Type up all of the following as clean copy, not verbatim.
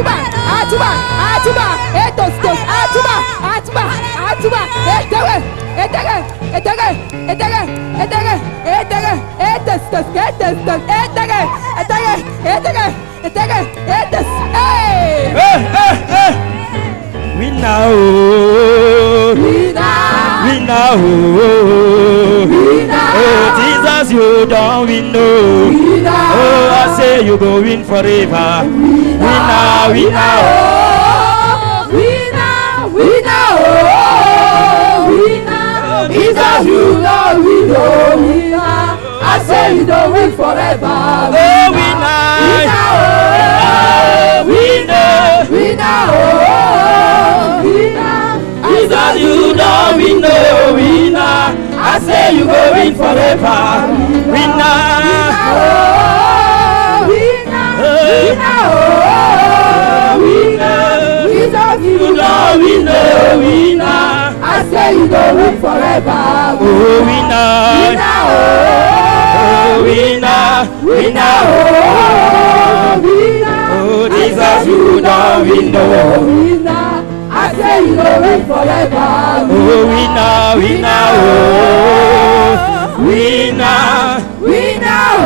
Atuba, Atuba, Atuba, Etostos, Atuba, Atuba, Atuba, Etere, Etere, Etere, Etere, Etere, Etere, Etostos, Etostos, Etere, Etere, Etere, Etere, Etos. Hey! We know, We now, we know, we now, oh Jesus, you don't we know. we now, Oh, I say you go win forever. We know, we know. we now, we now, we now. Jesus, you know, we know, we now. I say you don't win forever. Oh, we know, we know, we know, we know. Jesus, you don't we know. We know, I say you go win forever. We know, We know, we know. Jesus, you know, we know, we know. I say you don't win forever. Oh, we know, oh, we know, we know. Oh, Jesus, you don't we know. I say you don't win forever. Oh, we know, we know. Oh, we know. We know.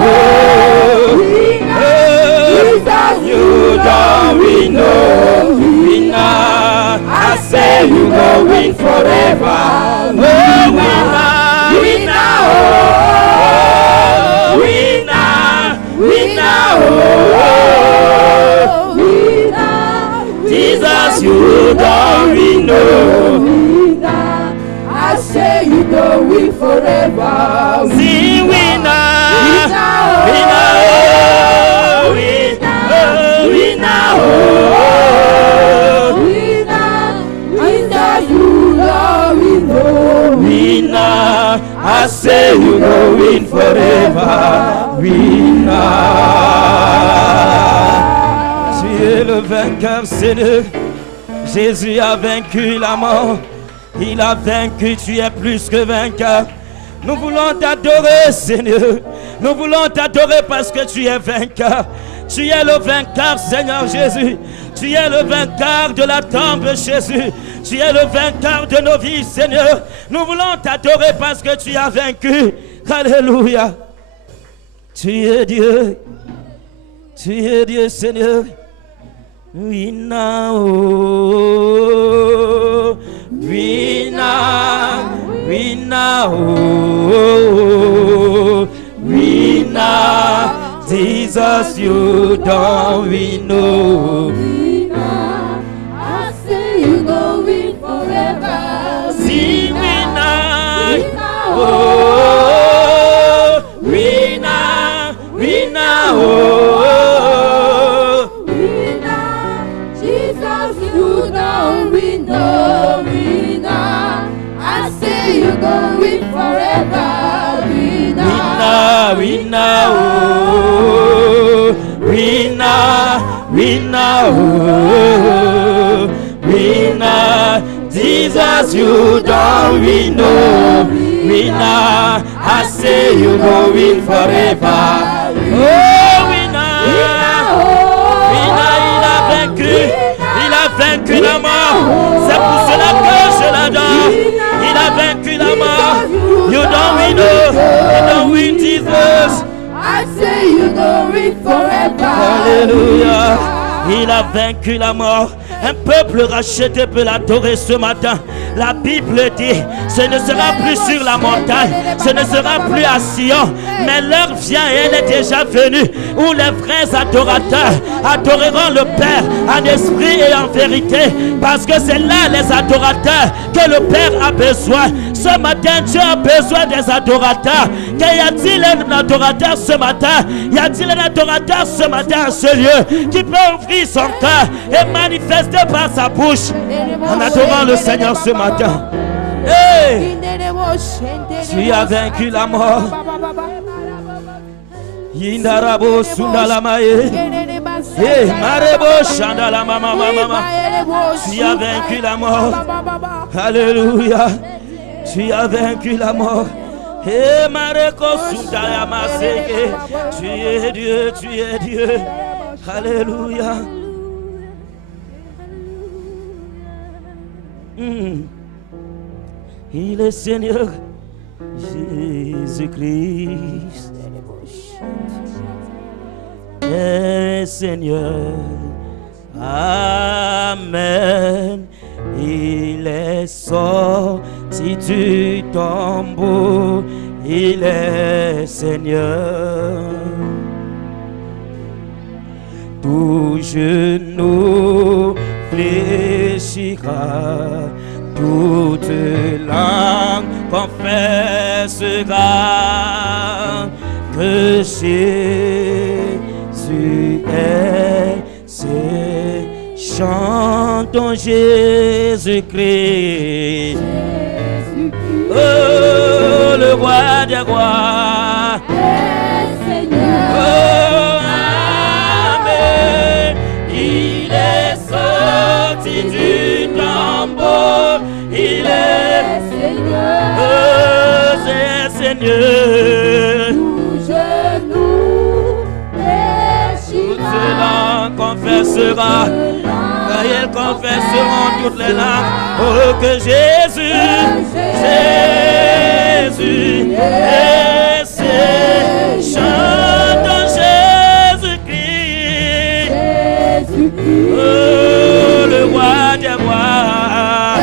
Oh, We know. oh, you don't we know. We know. I say you go win forever. Oh, we know, we know. Oh, we know, we know. Oh, We know. Jesus, you don't we know. We know. I say you don't win forever. See, we know, we know, we know, we know. We know you know, we know. We know, I say you go win forever. We know. Tu es le vainqueur, Seigneur. Jésus a vaincu la mort. Il a vaincu, tu es plus que vainqueur. Nous voulons t'adorer, Seigneur. Nous voulons t'adorer parce que tu es vainqueur. Tu es le vainqueur, Seigneur Jésus. Tu es le vainqueur de la tombe, Jésus. Tu es le vainqueur de nos vies, Seigneur. Nous voulons t'adorer parce que tu as vaincu. Alléluia. Tu es Dieu. Tu es Dieu, Seigneur. We know. We know. We know. We know. Jesus, you don't we know. We know. I say you go win forever. See, we know. We know. Oh, we know. We know. We know. Jesus, you know, we know, we know. I say you go win forever. We know. We know. We know. We know. We know. Jesus, you don't we know. We know. I say you go win forever. Oh, we know. We know, il a vaincu. Il a vaincu la mort. C'est pour cela que je l'adore. Il a vaincu la mort. You don't we know. You don't win Jesus. I say you go win forever. Alléluia. Il a vaincu la mort. Un peuple racheté peut l'adorer ce matin. La Bible dit, ce ne sera plus sur la montagne, ce ne sera plus à Sion, mais l'heure vient et elle est déjà venue où les vrais adorateurs adoreront le Père en esprit et en vérité, parce que c'est là les adorateurs que le Père a besoin. Ce matin, Dieu a besoin des adorateurs. Y a-t-il un adorateur ce matin? Y a-t-il un adorateur ce matin à ce lieu qui peut ouvrir son cœur et manifester par sa bouche en adorant le Seigneur ce matin? Hey! Tu as vaincu la mort. Yindarabo sundalamaye. Hey, marebo shandala mama mama. Tu as vaincu la mort. Alléluia. Tu as vaincu la mort. Hey, mareko sundala maseke. Tu es Dieu, tu es Dieu. Alléluia. Il est Seigneur. Jésus-Christ est Seigneur. Amen. Il est sorti du tombeau. Il est Seigneur. Tout genou fléchira, toute langue confessera que Jésus est Seigneur. Chantons Jésus-Christ. Oh, le roi des rois. Seigneur. Oh, amen. Il est sorti du tombeau. Il est Seigneur. Oh, c'est Seigneur. Tout genou Toute langue confessera. Ils confesseront toutes les langues. Oh, que Jésus est Seigneur. Chantons Jésus-Christ. Oh, le roi des rois.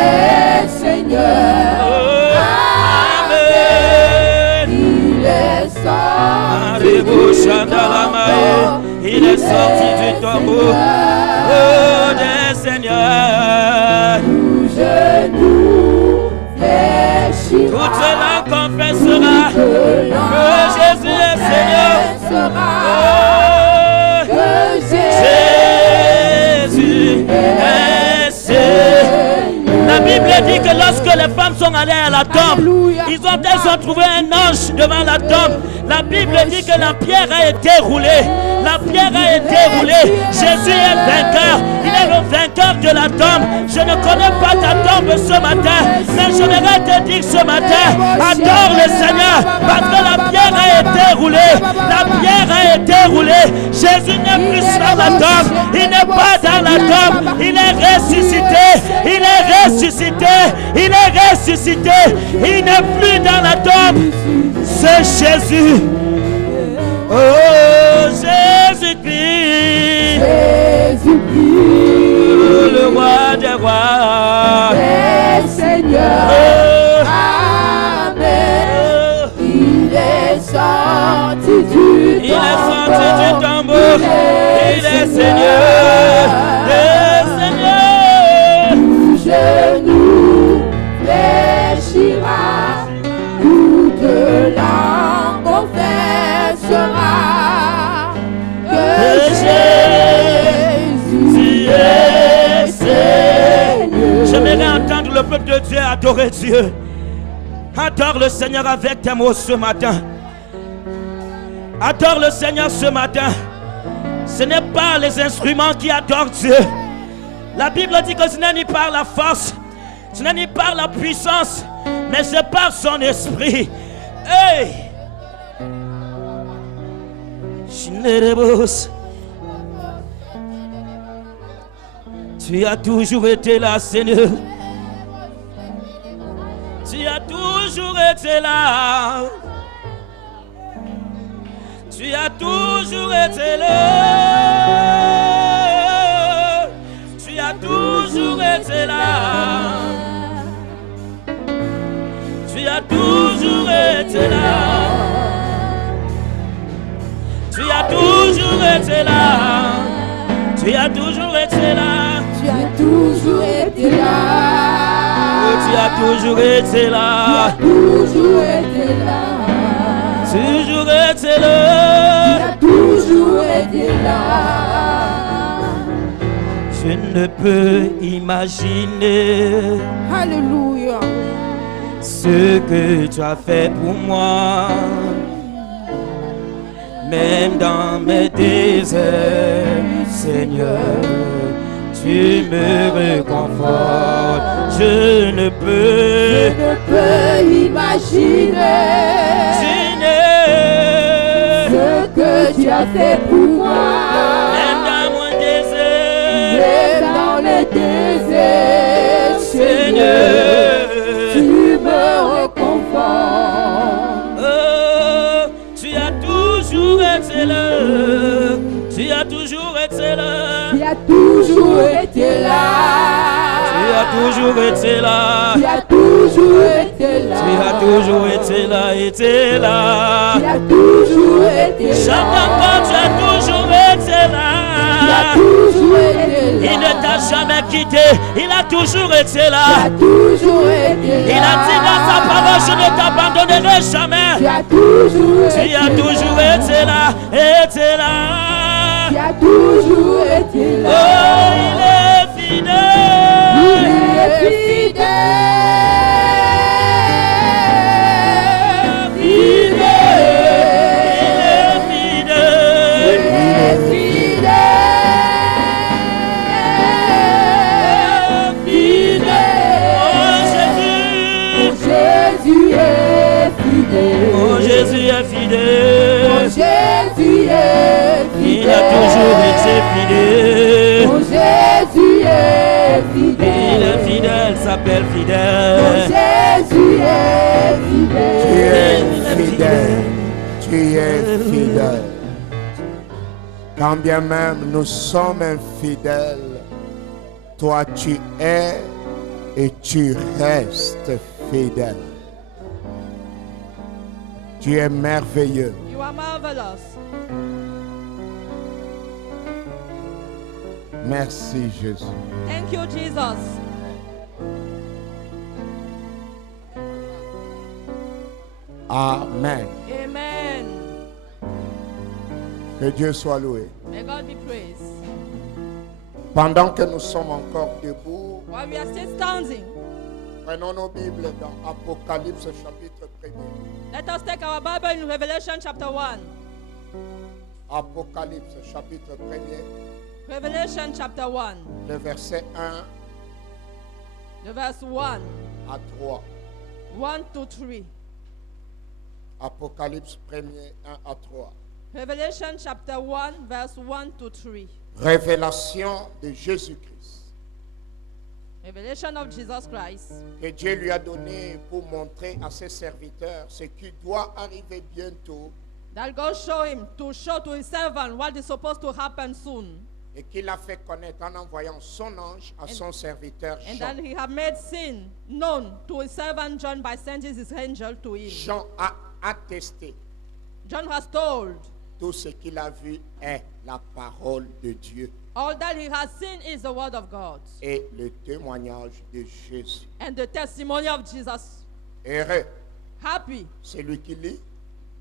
Seigneur. Oh, amen. Il est sorti. Il est sorti du tombeau. Oh, des Seigneurs. Tout genou fléchira. Toute langue confessera que Jésus est Seigneur. Que Jésus est Seigneur. La Bible dit que lorsque les femmes sont allées à la tombe, elles ont trouvé un ange devant la tombe. La Bible dit que la pierre a été roulée. La pierre a été roulée. Jésus est vainqueur. Il est le vainqueur de la tombe. Je ne connais pas ta tombe ce matin, mais je voudrais te dire ce matin, adore le Seigneur, parce que la pierre a été roulée. La pierre a été roulée. Jésus n'est plus dans la tombe. Il n'est pas dans la tombe. Il est ressuscité. Il est ressuscité. Il est ressuscité. Il n'est plus dans la tombe. C'est Jésus. Oh, Jésus-Christ. Jésus-Christ. Le roi des rois. Seigneur. Amen. Il est sorti du tombeau. Il est Seigneur. Tout genou fléchira. Toute langue confessera que Jésus est Seigneur. J'aimerais entendre le peuple de Dieu adorer Dieu. Adore le Seigneur avec tes mots ce matin. Adore le Seigneur ce matin. Ce n'est pas les instruments qui adorent Dieu. La Bible dit que ce n'est ni par la force, ce n'est ni par la puissance, mais c'est par son esprit. Hey! Tu as toujours été là, Seigneur. Tu as toujours été là. Tu as toujours été là. Tu as toujours été là. Tu as toujours été là. Tu as toujours été là. Tu as toujours été là. Tu as toujours été là. Oh, tu as toujours été là. Tu as toujours été là. Toujours été là. Tu as toujours été là. Je ne peux imaginer Alléluia. ce que tu as fait pour moi. Même dans mes déserts, Seigneur, tu me réconfortes. Je ne peux imaginer ce que tu as fait pour moi. Même dans mon désert, Même dans les déserts, Seigneur, as toujours été là. Tu as toujours été là. Tu as toujours été là. Tu as toujours été là, été là. Tu as toujours été là. Chante encore, tu as toujours été là. Tu as toujours été là. Il ne t'a jamais quitté, il a toujours été là. Tu as toujours été là. Il a dit dans sa parole, je ne t'abandonnerai jamais. Tu as toujours été là. Tu as toujours été là, été là. Tu as toujours été là. Oh, il est fidèle. Il est fidèle. Jésus est fidèle. Mon Jésus est fidèle. Il a toujours été fidèle. Mon Jésus est fidèle. Il est fidèle, s'appelle Mon fidèle. Jésus est Tu fidèle. es fidèle. Tu es fidèle. Quand bien même nous sommes infidèles, toi tu es et tu restes fidèle. Tu es merveilleux. You are marvelous. Merci Jésus. Thank you, Jesus. Amen. Amen. Que Dieu soit loué. May God be praised. Pendant que nous sommes encore debout, While we are still standing, prenons nos Bibles dans Apocalypse chapitre 1er. let us take our Bible in Revelation chapter 1. Apocalypse chapitre 1er, Revelation chapter 1, le verset 1 the verse 1, à 3. 1 to 3. Apocalypse 1er, 1 à 3. Revelation chapter 1, verse 1 to 3. Révélation de Jésus-Christ Revelation of Jesus Christ que Dieu lui a donné pour montrer à ses serviteurs ce qui doit arriver bientôt that God showed him to show to his servant what is supposed to happen soon. et qu'il a fait connaître en envoyant son ange à son serviteur And Jean. that he had made sin known to his servant John by sending his angel to him. Jean a attesté John has told tout ce qu'il a vu est la parole de Dieu all that he has seen is the word of God et le témoignage de Jésus. and the testimony of Jesus. Heureux, Happy celui qui lit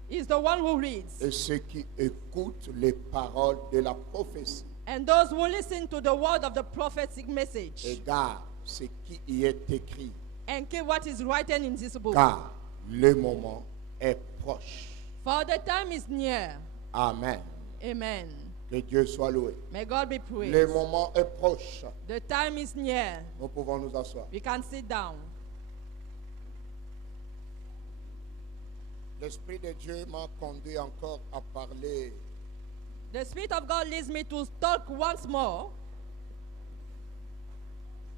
is the one who reads et ceux qui écoutent les paroles de la prophétie and those who listen to the word of the prophetic et message gardent ce qui y est écrit, and keep what is written in this book. car le moment est proche. For the time is near. Amen. Amen. Que Dieu soit loué. May God be Le praised. moment est proche. The time is near. Nous pouvons nous asseoir. We can sit down. L'Esprit de Dieu m'a conduit encore à parler The Spirit of God leads me to talk once more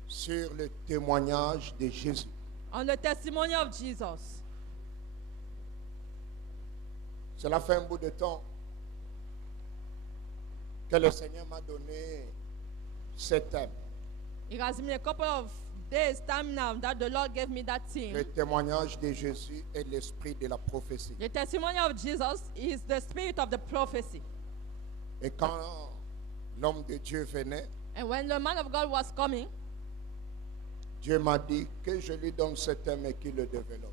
sur le témoignage de Jésus. on the testimony of Jesus. Cela fait un bout de temps que le Seigneur m'a donné ce thème. It has been a couple of days time now that the Lord gave me that Le theme. témoignage de Jésus est l'esprit de la prophétie. The testimony of Jesus is the spirit of the prophecy. Et quand l'homme de Dieu venait, And when the man of God was coming, Dieu m'a dit que je lui donne ce thème et qu'il le développe.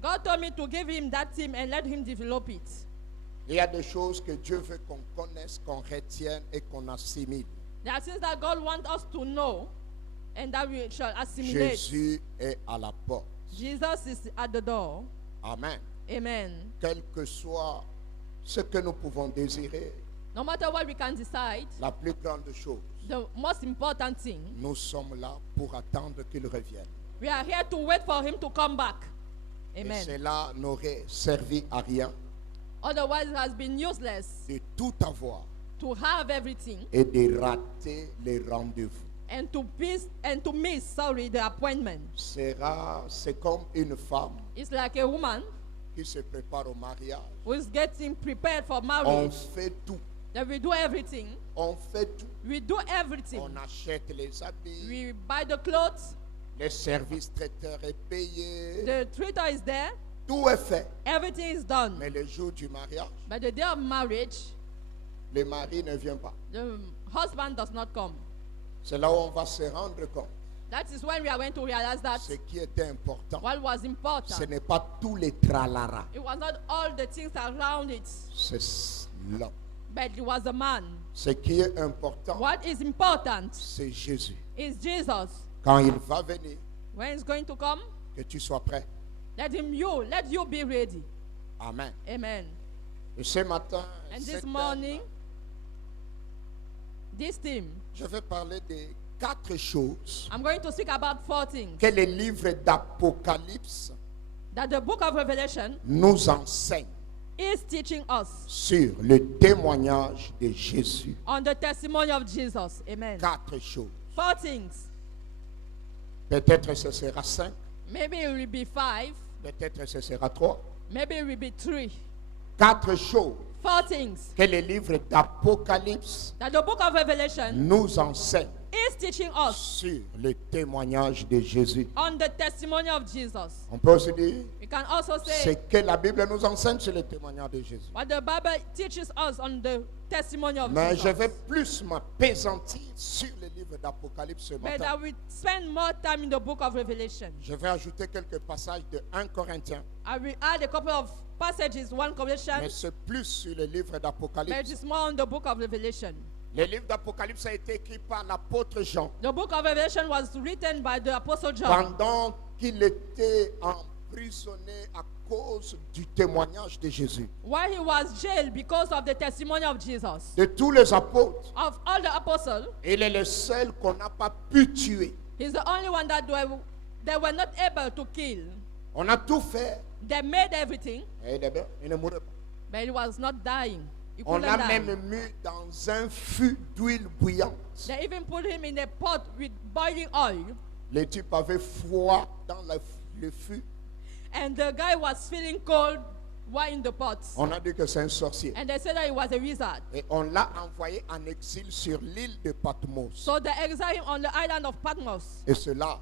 God told me to give him that theme and let him develop it. Il y a des choses que Dieu veut qu'on connaisse, qu'on retienne et qu'on assimile. There are things that God wants us to know and that we shall assimilate. Jésus est à la porte. Jesus is at the door. Amen. Amen. Quel que soit ce que nous pouvons désirer, No matter what we can decide, la plus grande chose, the most important thing, nous sommes là pour attendre qu'il revienne. we are here to wait for him to come back. Et Amen. cela n'aurait servi à rien Otherwise, it has been useless de tout avoir to have everything et de rater les rendez-vous. and to miss the appointment. C'est comme une femme It's like a woman qui se prépare au mariage. who is getting prepared for On marriage. fait tout That we do everything. On fait tout. We do everything. On achète les habits. We buy the clothes. Le service traiteur est payé. The treater is there. Tout est fait. Everything is done. Mais le jour du mariage, But the day of marriage, le mari ne vient pas. the husband does not come. C'est là où on va se rendre compte. That is when we are going to realize that Ce qui était important, what was ce important, n'est pas tous les tralara. it was not all the things around it, C'est l'homme. but it was the man. Ce qui est important, What is important c'est Jésus. is Jesus. Quand il va venir, When he's going to come, que tu sois prêt. let you be ready. Amen. Amen. Et ce matin, And cet this thème, morning, this theme, je vais parler de 4 choses I'm going to speak about 4 things que le livre d'Apocalypse that the book of Revelation nous enseigne is teaching us sur le témoignage de Jésus. on the testimony of Jesus. Amen. 4 choses. 4 things. Peut-être ce sera 5, Maybe it will be 5. peut-être ce sera 3. Maybe it will be 3. 4 choses 4 things que le livre d'Apocalypse that the book of Revelation nous enseigne is teaching us sur le témoignage de Jésus. on the testimony of Jesus. On peut aussi dire We can also ce say que la Bible nous enseigne sur le témoignage de Jésus. what the Bible teaches us on the testimony of Mais je Jesus. vais plus m'appesantir sur le livre d'Apocalypse ce But matin. I will spend more time in the book of Revelation. Je vais ajouter quelques passages de 1 Corinthiens. I will add a couple of passages, 1 Corinthians, Mais c'est plus sur le livre but it d'Apocalypse. is more on the book of Revelation. Le livre d'Apocalypse a été écrit par l'apôtre Jean The book of Revelation was written by the Apostle John pendant qu'il était emprisonné à cause du témoignage de Jésus. while he was jailed because of the testimony of Jesus. De tous les apôtres, Of all the apostles, il est le seul qu'on n'a pas pu tuer. he's the only one that they were not able to kill. On a tout fait. They made everything, Et il ne mourrait pas. but he was not dying. He On couldn't l'a die. même mis dans un fût d'huile bouillante. They even put him in a pot with boiling oil, Le type avait froid dans le fût. and the guy was feeling cold while in the pot. On a dit que c'est un sorcier. And they said that he was a wizard. Et on l'a envoyé en exil sur l'île de Patmos. So they exiled him on the island of Patmos. Et cela,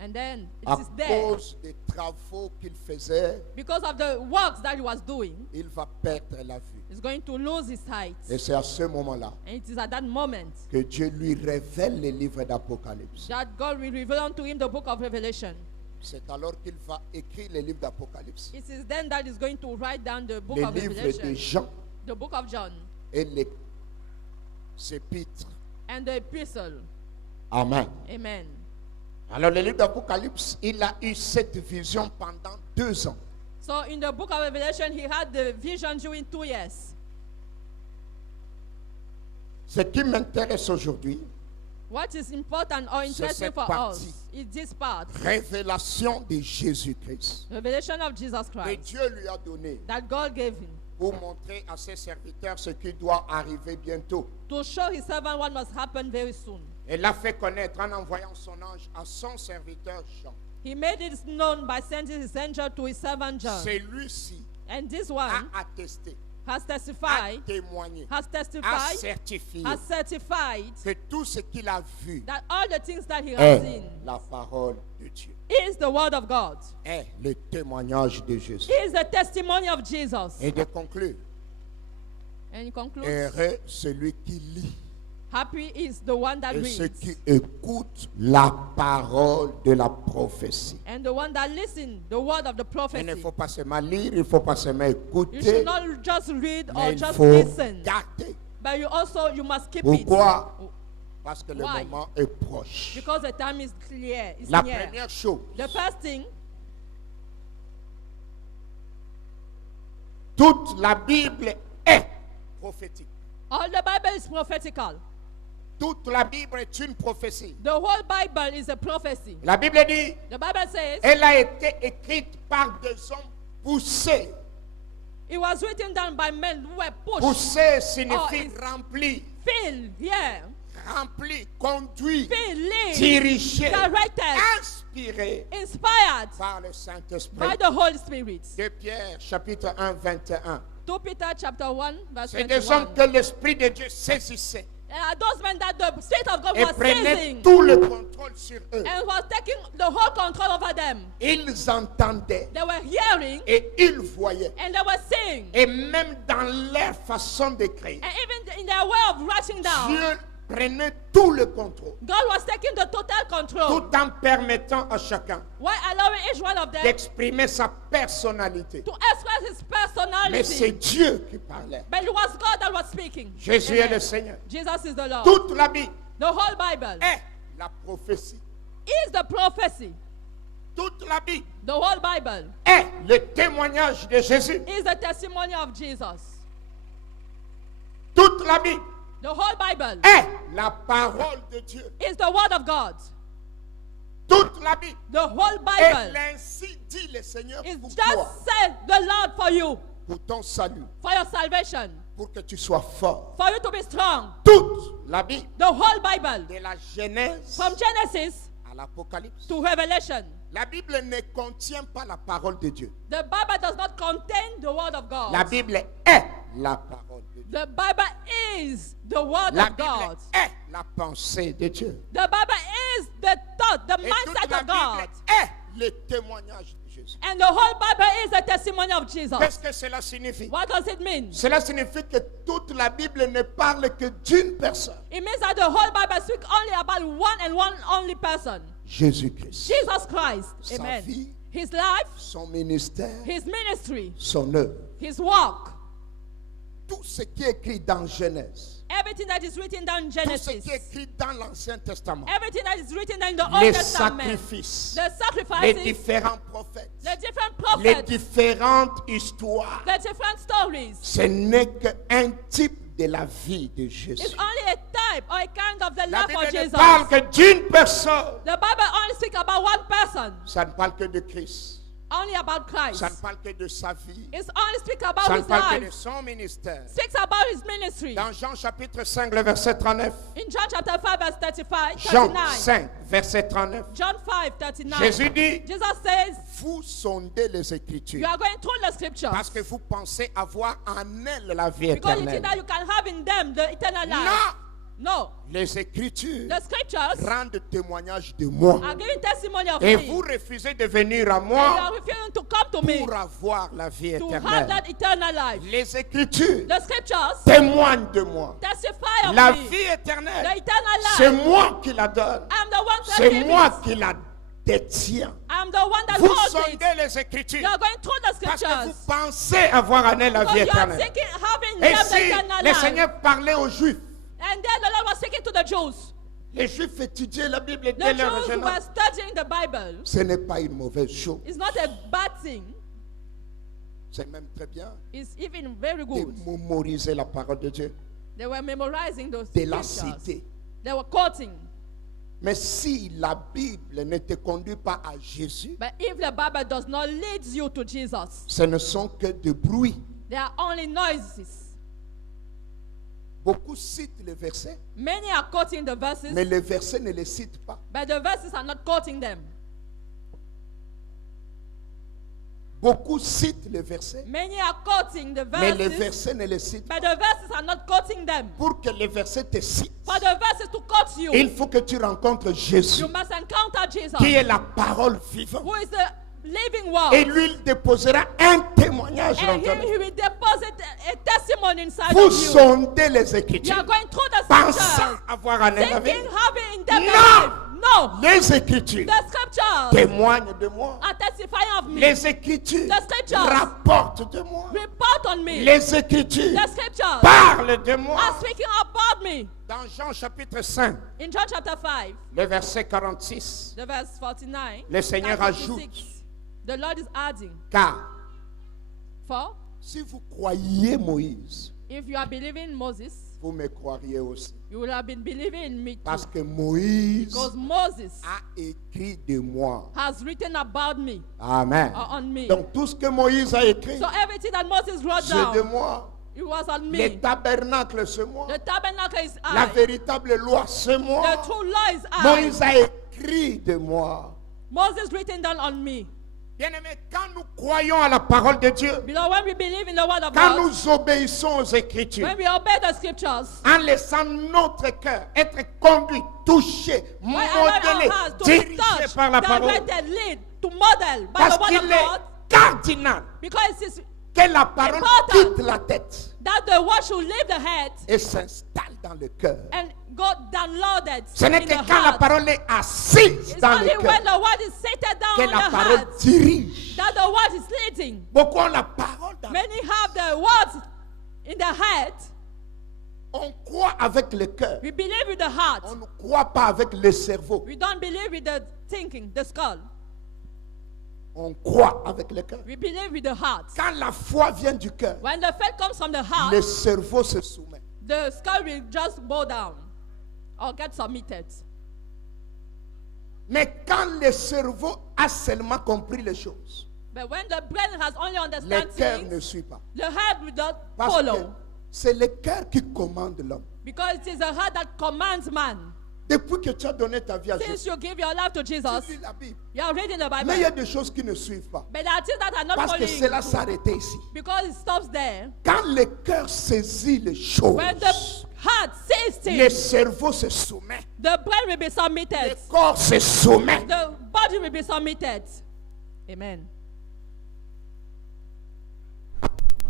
And then à it is there. cause des travaux qu'il faisait, Because of the works that he was doing, il va perdre la vue. he's going to lose his sight. Et c'est à ce moment-là And it is at that moment que Dieu lui révèle le livre d'Apocalypse. that God will reveal unto him the book of Revelation. C'est alors qu'il va écrire le livre d'Apocalypse. It is then that he's going to write down the book Le of livre de Revelation, Jean the book of John, et les épîtres. and the epistle. Amen. Amen. Alors le livre d'Apocalypse, il a eu cette vision pendant 2 ans. So in the book of Revelation, he had the vision during 2 years. Ce qui m'intéresse aujourd'hui, What is important or interesting cette for partie. us is this part, révélation de Jésus-Christ, revelation of Jesus que Christ, Dieu lui a donné that God gave him pour montrer à ses serviteurs ce qui doit arriver bientôt. to show his servant what must happen very soon. Et l'a fait connaître en envoyant son ange à son serviteur Jean. He made it known by sending his angel to his servant John. Celui-ci And this a one attesté, has a testified, témoigné, has a testified, certifié has certified que tout ce qu'il a vu that all the things that he has est seen la parole de Dieu, is the word of God, est le témoignage de Jésus. is the testimony of Jesus. Et de conclure, And he concludes, heureux celui qui lit happy is the one that et ceux reads, qui écoutent la parole de la prophétie. and the one that listens the word of the Il ne prophecy. faut pas seulement lire, il ne faut pas seulement You should écouter, not just read mais or il just faut listen, garder. but you must keep Pourquoi? it. Parce que le Why? moment est proche. Because the time is clear. It's La near. première chose, The first thing, toute la Bible est prophétique. all the Bible is prophetical. Toute la Bible est une prophétie. The whole Bible is a prophecy. La Bible dit, The Bible says elle a été écrite par des hommes poussés. it was written down by men who were pushed, Poussé signifie it's- rempli, filled, yeah, rempli, conduit, filled, led, dirigé, directed, inspiré inspired par le by Saint-Esprit. the Holy Spirit. 2 Pierre chapitre 1, 21. 2 Peter chapter 1, verse C'est des 21. hommes que l'Esprit de Dieu saisissait Those men that the Spirit of God et was prenait seizing tout le contrôle sur eux. and was taking the whole control over them. Ils entendaient They were hearing et ils voyaient. and they were seeing. Et même dans leur façon d'écrire, And even in their way of writing down, Dieu prenait tout le contrôle, God was taking the total control tout en permettant à chacun while allowing each one of them d'exprimer sa personnalité. to express his Mais c'est personality. Dieu qui parlait. But it was God that was speaking. Jésus Amen. est le Seigneur. Jesus is the Lord. Toute la Bible The whole Bible est la prophétie. is the prophecy. Toute la Bible The whole Bible est le témoignage de Jésus. is the testimony of Jesus. Toute la Bible The whole Bible est la parole de Dieu. is the word of God. Toute la Bible The whole est Bible l'ainsi dit le Seigneur is pour just toi, said the Lord for you, pour ton salut, for your salvation, pour que tu sois fort. for you to be strong. Toute la Bible, The whole Bible, de la Genèse from Genesis à l'Apocalypse. to Revelation. La Bible ne contient pas la parole de Dieu. The Bible does not contain the word of God. La Bible est la parole de Dieu. The Bible is the word La of Bible God. est la pensée de Dieu. The Bible is the thought, the Et toute mindset la of God. Bible est le témoignage de Jésus. And the whole Bible is the testimony of Jesus. Qu'est-ce que cela signifie? What does it mean? Cela signifie que toute la Bible ne parle que d'une personne, It means that the whole Bible speaks only about one and one only person, Jésus-Christ. Jesus Christ. Sa Amen. vie, His life, son ministère, his ministry, son œuvre. his work, Tout ce qui est écrit dans Genèse, everything that is written down in tout ce Genesis, qui est écrit dans l'Ancien Testament, everything that is written down in the les Old Testament, sacrifices, the les sacrifices, différents prophètes, the different les prophets, différentes histoires, the different stories. ce n'est qu'un type de la vie de Jésus. It's only a type or a kind of the La life of Bible ne Jesus. parle que d'une personne. The Bible only speaks about one person, Ça ne parle que de Christ. only about Christ. Ça ne parle que de sa vie. It's only speaks about Ça ne his parle que de life, son ministère. speaks about his ministry. Dans Jean chapitre 5, le verset 39. In John chapter 5, verse 35, Jean 39. 5, verset 39. John 5, 39. Jésus dit, Jesus says, vous sondez les you Écritures are going through the scriptures parce que vous pensez avoir en elles la vie because you éternelle. think that you can have in them the eternal life. Non, No. les Écritures The scriptures rendent témoignage de moi. are giving testimony of Et me. vous refusez de venir à And you moi are refusing to come to me pour avoir la vie to have éternelle. that eternal life. Les Écritures The scriptures témoignent de moi. testify of La me. vie The éternelle, eternal c'est life. moi qui la donne. I'm the one that C'est gives moi it. qui la détiens. I'm the one that Vous holds it. sondez les Écritures You are going through the parce que vous scriptures pensez avoir en elles la vie because you are éternelle. seeking having Et them the si eternal le life. Seigneur parlait aux Juifs, And then the Lord was speaking to the Jews. les Juifs étudiaient la Bible The dès leur Jews jeune were âge. studying the Bible. Ce n'est pas une mauvaise chose. It's not a bad thing. C'est même très bien It's even very de good. mémoriser la parole de Dieu, They were memorizing those de la scriptures. citer. They were quoting. Mais si la Bible ne te conduit pas à Jésus, But if the Bible does not lead you to Jesus, ce ne sont que de bruits. they are only noises. Beaucoup citent les versets, Many are quoting the verses, mais les versets ne les citent pas. but the verses are not quoting them. Beaucoup citent les versets, Many are quoting the mais les verses, versets ne les citent pas. but the verses are not quoting them. Pour que les versets te citent, For the verses to quote you, il faut que tu rencontres Jésus, you must encounter Jesus, qui est la parole vivante. who is the living word. Et lui, il déposera un témoignage dans And ton he vie. will deposit a testimony inside Vous of you. sondez les You Écritures, are going through the pensant scriptures, avoir en elles la vie. thinking, having in them the No. life. No. Les Écritures The scriptures témoignent de moi. are testifying of me. Les Écritures The scriptures rapportent de moi. Report on me. Les Écritures The scriptures parlent de moi. are speaking about me. Dans Jean chapitre 5, In John chapter 5, le verset 46, the verse 49, le Seigneur 46, ajoute, the Lord is adding, car for si vous croyez Moïse, if you are believing Moses, vous me croiriez aussi. you will have been believing in me too. Parce que Moïse Because Moses a écrit de moi. has written about me Amen. or on me. Donc tout ce que Moïse a écrit, So everything that Moses wrote c'est de down, moi. it was on Les me. tabernacles, c'est moi. The tabernacle is La I. véritable loi, c'est moi. The true law is I. Moïse a écrit de moi. Moses written down on me. Bien-aimés, quand nous croyons à la parole de Dieu, Beloved, when we believe in the word of quand God, nous obéissons aux Écritures, when we obey the scriptures, en laissant notre cœur être conduit, touché, when allowing modelé, our hearts to dirigé be touched, par la parole, directed, lead, to model by parce the word qu'il of est God, cardinal because it's que la parole important quitte la tête that the word should leave the head et s'installe dans le cœur. and go downloaded Ce n'est in que the quand la heart. parole est assise It's dans only le when cœur the word is seated down que on la the parole heart dirige. that the word is leading. Beaucoup ont la parole dans le cœur. Many have the words in the head. On croit avec le cœur. We believe with the heart. On ne croit pas avec le cerveau. We don't believe with the thinking, the skull. On croit avec le cœur. We believe with the heart. Quand la foi vient du cœur, When the faith comes from the heart, le cerveau se soumet. the skull will just bow down or get submitted. Mais quand le cerveau a seulement compris les choses, But when the brain has only le understood cœur ne things, suit pas. the head will not Parce que follow. c'est le cœur qui commande l'homme. Because it is the heart that commands man. Depuis que tu as donné ta vie à Since Jésus, you give your life to Jesus, tu lis la Bible. you are reading the Mais il y a Bible. des choses qui ne suivent pas. But there are things that are not Parce que following cela you. s'arrêtait ici. Because it stops there. Quand le cœur saisit les choses, When the heart sees le things, cerveau se soumet. the brain will be Le submitted. corps se soumet. The body will be submitted. Amen.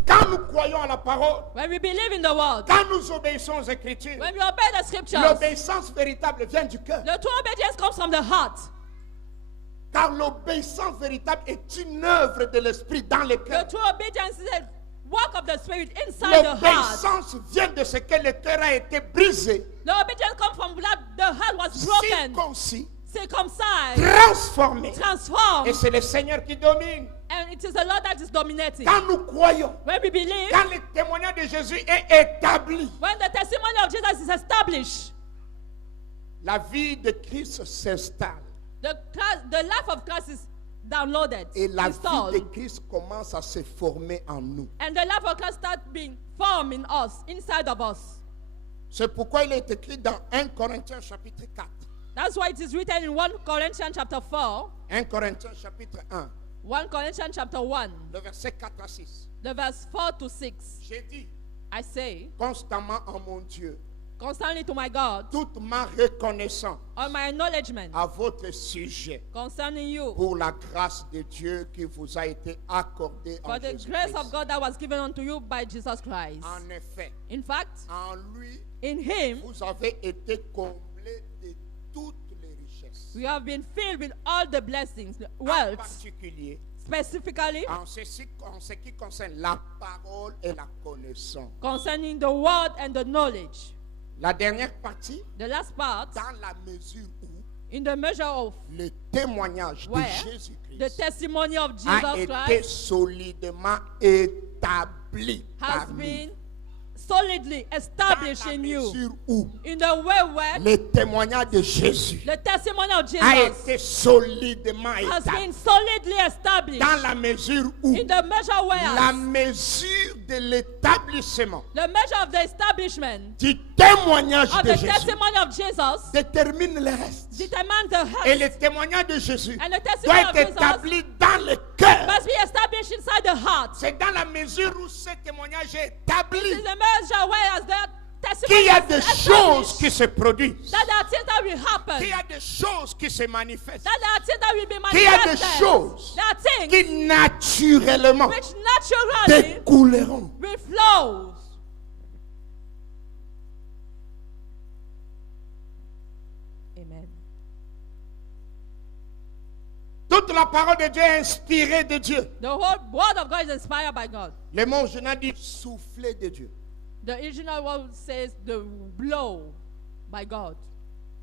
Quand nous croyons à la parole, When we believe in the word, quand nous obéissons aux Écritures, when we obey the scriptures, l'obéissance véritable vient du cœur. the true obedience comes from the heart. Car l'obéissance véritable est une œuvre de l'esprit dans le The cœur. true obedience is a work of the spirit inside the heart. L'obéissance vient de ce que le cœur a été brisé, The obedience comes from that the heart was broken, circoncis, circumcised, transformé. Et transformed, c'est le Seigneur qui domine. and it is the Lord that is dominating. Quand nous croyons, When we believe, quand le témoignage de Jésus est établi, when the testimony of Jesus is established, la vie de Christ s'installe. the life of Christ is downloaded, Et la vie installed, de Christ commence à se former en nous. and the life of Christ starts being formed in us, inside of us. C'est pourquoi il est écrit dans 1 Corinthiens chapitre 4. That's why it is written in 1 Corinthians chapter 4, 1 Corinthiens chapitre 1, 1 Corinthians chapter 1, le verset 4 à 6. the verse 4 to 6. J'ai dit I say, constamment en mon Dieu, constantly to my God, toute ma reconnaissance on my acknowledgement à votre sujet concerning you, pour la grâce de Dieu qui vous a été accordée en for the grace of Jésus-Christ. God that was given unto you by Jesus Christ. En effet, In fact, en lui, in Him, vous avez été comblés de toutes les richesses. we have been filled with all the blessings, En wealth, particulier, specifically en ce qui concerne la parole et la connaissance. concerning the word and the knowledge. La dernière partie, The last part, dans la mesure où in the measure of le témoignage de where the Jésus-Christ testimony of a Jesus été Christ solidement établi has par been nous. solidly Dans established la in you. mesure où In the way where le témoignage de Jésus the testimony of a Jesus été solidement has établi. been solidly established. Dans la mesure où In the measure la where mesure de l'établissement the measure of the establishment du témoignage of de the Jésus testimony of Jesus détermine le reste. determines the Et heart le témoignage de Jésus and the doit testimony of être Jesus établi dans le cœur. must be established inside the heart. C'est dans la mesure où ce témoignage est It établi is the measure where as the qu'il testimony y a is des established, choses qui se produisent, that there are things that will happen, qu'il y a des choses qui se manifestent, that there are things that will be qu'il y a des manifested, choses there are things qui naturellement which naturally découleront. will flow. Amen. Toute la parole de Dieu est inspirée de Dieu. The whole word of God is inspired by God. Le mot original dit souffler de Dieu. The original word says the blow by God.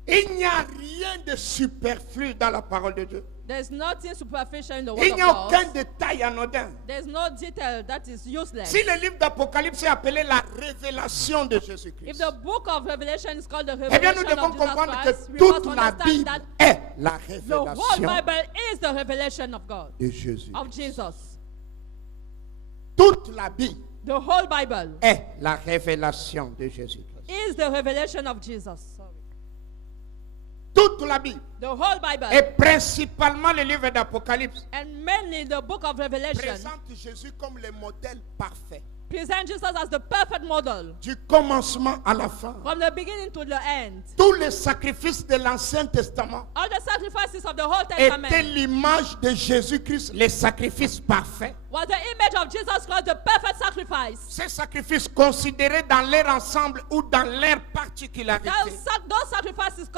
Il n'y a rien de superflu dans la parole de Dieu. There's nothing superficial in the word Il of n'y a aucun God. détail anodin. There's no detail that is useless. Si le livre d'Apocalypse est appelé la révélation de If Jésus-Christ, the book of Revelation is called the eh bien nous revelation devons of Jesus comprendre Christ, que we toute must la understand Bible that est la the whole révélation Bible is the revelation of God, de Jésus. of Jesus. Toute la Bible The whole Bible est la révélation de Jésus-Christ. is the revelation of Jesus. Sorry. toute la Bible, The whole Bible, et principalement le livre d'Apocalypse, and mainly the book of Revelation, présente Jésus comme le modèle parfait. present Jesus as the perfect model. Du commencement à la fin. From the beginning to the end. Tous les sacrifices de l'Ancien Testament All the sacrifices of the Old Testament étaient l'image de Jésus-Christ, les sacrifices parfaits. was the image of Jesus Christ, the perfect sacrifice. Ces sacrifices considérés dans leur ensemble ou dans leur particularité Those sacrifices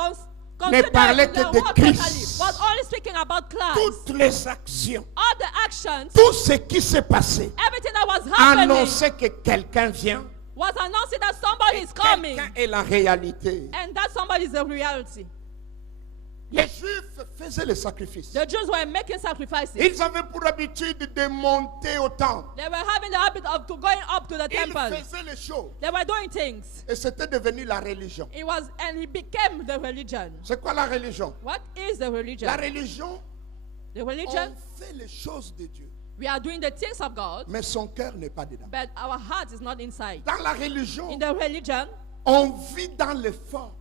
ne parlaient considered que de the whole Christ. totally, was only speaking about Christ. Toutes les actions, All the actions, tout ce qui s'est passé everything that was happening annonçait que quelqu'un vient. was announcing that somebody is coming, Quelqu'un est la réalité. and that somebody is the reality. Les Juifs faisaient les sacrifices. The Jews were making sacrifices. Ils avaient pour habitude de monter au temple. They were having the habit of going up to the Ils temple. faisaient les choses. They were doing things. Et c'était devenu la religion. It was, and it became the religion. C'est quoi la religion? What is the religion? La religion, The on religion, fait les choses de Dieu, we are doing the things of God, mais son cœur n'est pas dedans. but our heart is not inside. Dans la religion, In the religion, on vit dans le fond,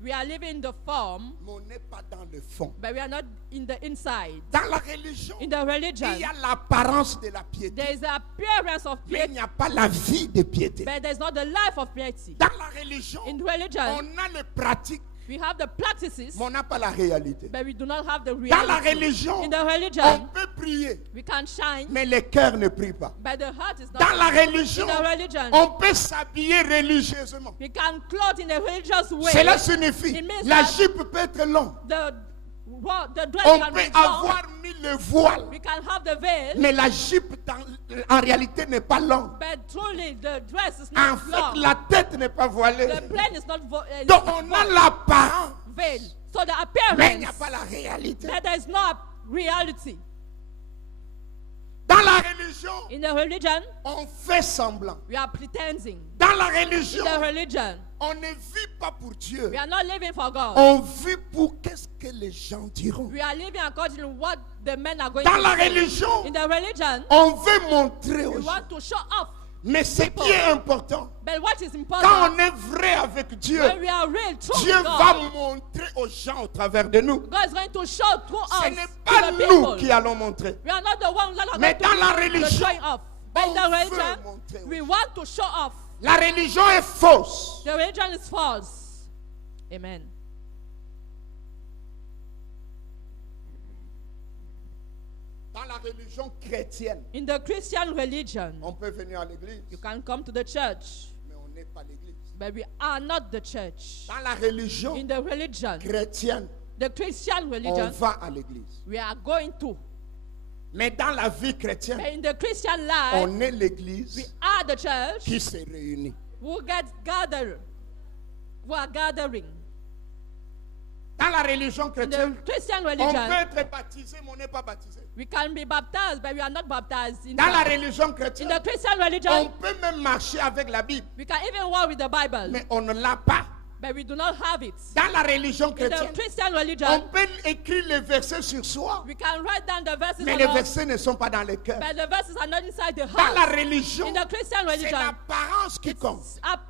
we are living in the form, mais on n'est pas dans le fond. but we are not in the inside. Dans la religion, In the religion, il y a l'apparence de la piété, there is the appearance of mais il piety, n'y a pas la vie de piété. but there's not the life of piety. Dans la religion, In religion, on a les pratiques, we have the practices, mais on n'a pas la réalité. but we do not have the Dans la reality. religion, In the on religion, peut prier, we can shine, mais le cœur ne prie pas. but the heart is not. Dans la religion, In the religion, on peut s'habiller religieusement. we can clothe in a religious way. Cela signifie, It means la that jupe peut être longue. The dress On can peut be long. avoir mis le voile, We can have the veil, mais la jupe en réalité n'est pas longue. but truly the dress is En not fait, long. la tête n'est pas voilée. The plane is not Donc on a l'apparence, veil. So the mais il n'y a appearance, pas la réalité. that there is no reality. Dans la religion, In the religion, on fait semblant. we are pretending. Dans la In religion, the religion, on ne vit pas pour Dieu. we are not living for God. On vit pour qu'est-ce que les gens diront. We are living according to what the men are going Dans to la say. religion, In the religion, on veut montrer we aux gens. want to show off. Mais ce qui est important, But what is quand important, on est vrai avec Dieu, when we are real, true Dieu with va God, montrer aux gens au travers de nous. God is going to show through Ce us n'est to pas the nous people. qui allons montrer. We are not the ones that are Mais going dans la to do the religion, showing off. But in on the veut religion, montrer aux we gens. want to show off. La religion est fausse. The religion is false. Amen. Dans la religion chrétienne, In the Christian religion, on peut venir à l'église, you can come to the church, mais on n'est pas l'église. but we are not the church. Dans la religion In the religion, chrétienne, the Christian on religion, va à l'église. we are going to. Mais dans la vie chrétienne, But in the Christian life, on est we l'église are the church qui se réunit. who get gathered. We are gathering. Dans la religion In chrétienne, the Christian on religion, peut être baptisé, mais on n'est pas baptisé. we can be baptized, but we are not baptized. Dans la inside. religion In chrétienne, the Christian on religion, peut même marcher avec la Bible, we can even walk with the Bible, mais on ne l'a pas. but we do not have it. Dans la religion In the chrétienne, Christian on religion, peut écrire les versets sur soi, we can write down the verses, mais on les us, versets ne sont pas dans le cœur. but the verses are not inside the Dans la heart. religion, In the Christian c'est religion, l'apparence qui compte. appearance